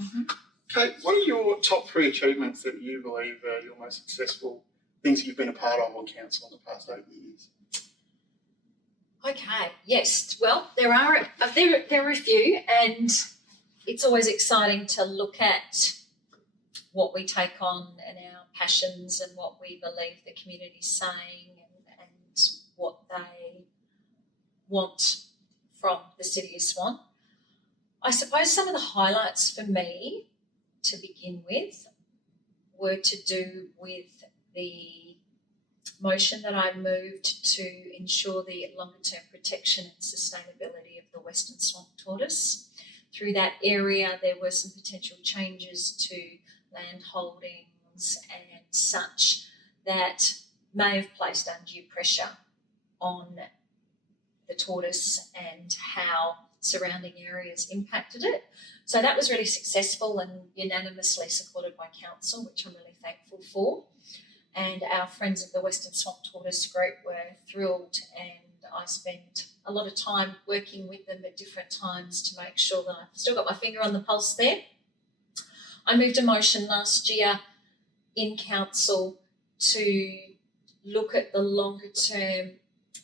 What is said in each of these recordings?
Mm-hmm. Kate, what are your top 3 achievements that you believe are your most successful things that you've been a part of on council in the past 8 years? Okay, yes. Well, there are a few, and it's always exciting to look at what we take on and our passions and what we believe the community's saying and what they want from the City of Swan. I suppose some of the highlights for me to begin with were to do with the motion that I moved to ensure the longer-term protection and sustainability of the Western Swamp tortoise. Through that area, there were some potential changes to land holdings and such that may have placed undue pressure on the tortoise and how surrounding areas impacted it. So that was really successful and unanimously supported by council, which I'm really thankful for. And our friends at the Western Swamp Tortoise Group were thrilled, and I spent a lot of time working with them at different times to make sure that I've still got my finger on the pulse there. I moved a motion last year in council to look at the longer term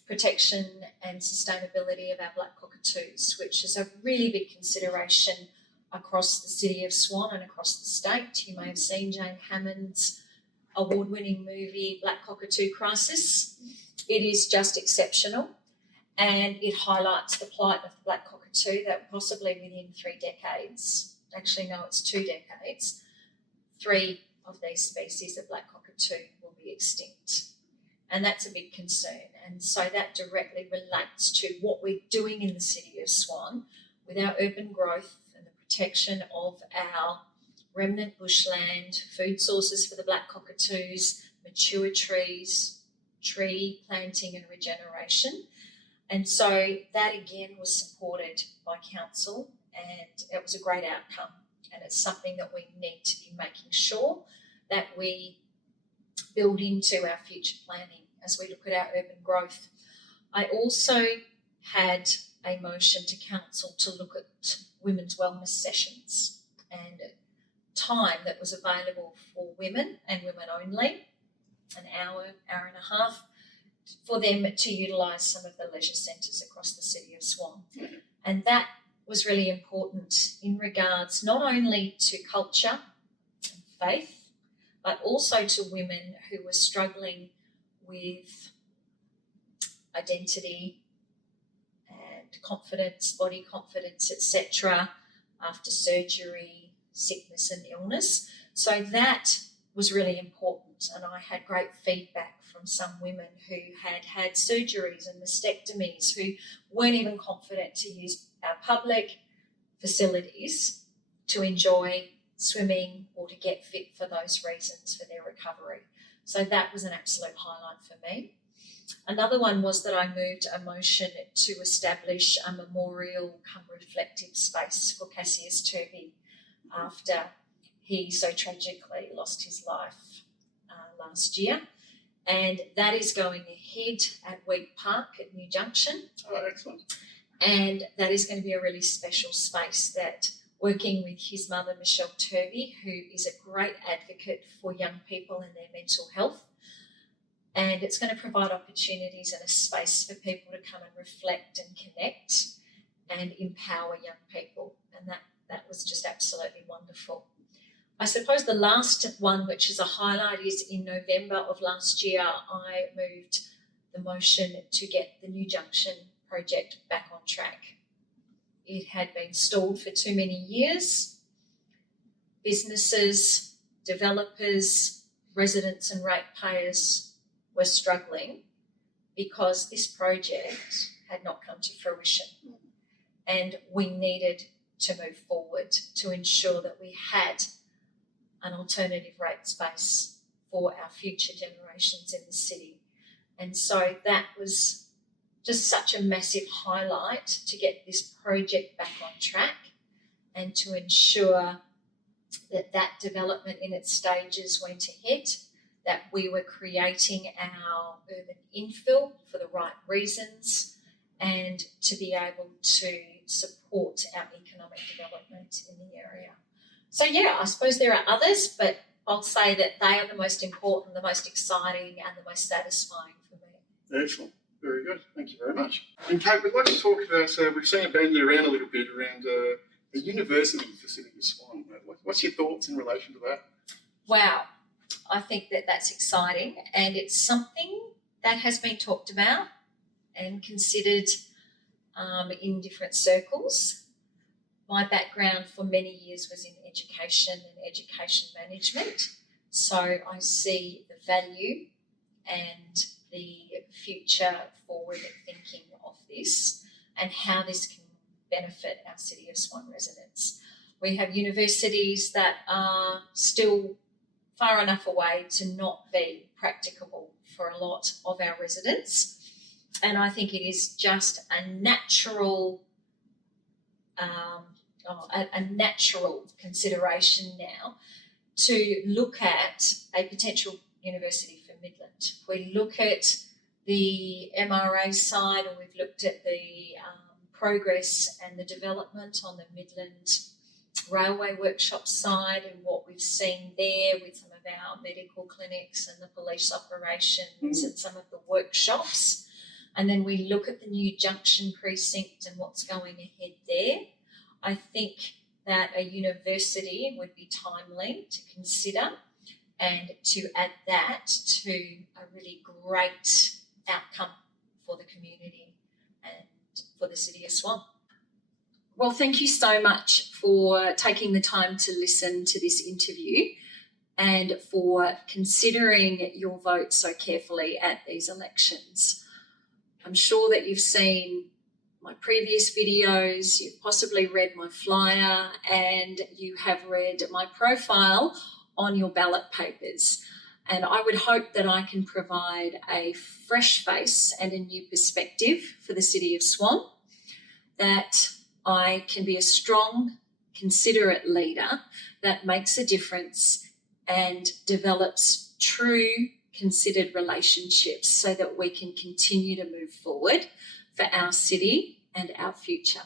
protection and sustainability of our black cockatoos, which is a really big consideration across the City of Swan and across the state. You may have seen Jane Hammond's award-winning movie Black Cockatoo Crisis. It is just exceptional, and it highlights the plight of the black cockatoo that possibly within 3 decades, actually no, it's 2 decades, 3 of these species of black cockatoo will be extinct. And that's a big concern. And so that directly relates to what we're doing in the City of Swan with our urban growth and the protection of our remnant bushland, food sources for the black cockatoos, mature trees, tree planting and regeneration. And so that again was supported by council, and it was a great outcome. And it's something that we need to be making sure that we build into our future planning as we look at our urban growth. I also had a motion to council to look at women's wellness sessions and time that was available for women and women only, an hour, hour and a half, for them to utilise some of the leisure centres across the City of Swan. And that was really important in regards not only to culture and faith, but also to women who were struggling with identity and confidence, body confidence, etc., after surgery, sickness and illness. So that was really important, and I had great feedback from some women who had had surgeries and mastectomies who weren't even confident to use our public facilities to enjoy swimming or to get fit for those reasons for their recovery. So that was an absolute highlight for me. Another one was that I moved a motion to establish a memorial come reflective space for Cassius Turvey after he so tragically lost his life last year. And that is going ahead at Week Park at New Junction. Oh, excellent. And that is going to be a really special space that, working with his mother, Michelle Turvey, who is a great advocate for young people and their mental health. And it's going to provide opportunities and a space for people to come and reflect and connect and empower young people. And that was just absolutely wonderful. I suppose the last one, which is a highlight, is in November of last year, I moved the motion to get the New Junction project back on track. It had been stalled for too many years. Businesses, developers, residents and ratepayers were struggling because this project had not come to fruition, and we needed to move forward to ensure that we had an alternative rate space for our future generations in the city. And so that was just such a massive highlight to get this project back on track and to ensure that that development in its stages went ahead, that we were creating our urban infill for the right reasons, and to be able to support our economic development in the area. So yeah, I suppose there are others, but I'll say that they are the most important, the most exciting and the most satisfying for me. Excellent. Very good. Thank you very much. And Kate, we'd like to talk about, we've seen it bandied around a little bit around the university for City of Swan. What's your thoughts in relation to that? Wow, I think that that's exciting, and it's something that has been talked about and considered in different circles. My background for many years was in education and education management, so I see the value and the future forward thinking of this and how this can benefit our City of Swan residents. We have universities that are still far enough away to not be practicable for a lot of our residents, and I think it is just a natural consideration now to look at a potential university for Midland. We look at the MRA side, and we've looked at the progress and the development on the Midland Railway Workshop side and what we've seen there with some of our medical clinics and the police operations and some of the workshops. And then we look at the new Junction precinct and what's going ahead there. I think that a university would be timely to consider and to add that to a really great outcome for the community and for the City of Swan. Well, thank you so much for taking the time to listen to this interview and for considering your vote so carefully at these elections. I'm sure that you've seen my previous videos, you've possibly read my flyer, and you have read my profile on your ballot papers. And I would hope that I can provide a fresh face and a new perspective for the City of Swan, that I can be a strong, considerate leader that makes a difference and develops true, considered relationships so that we can continue to move forward for our city and our future.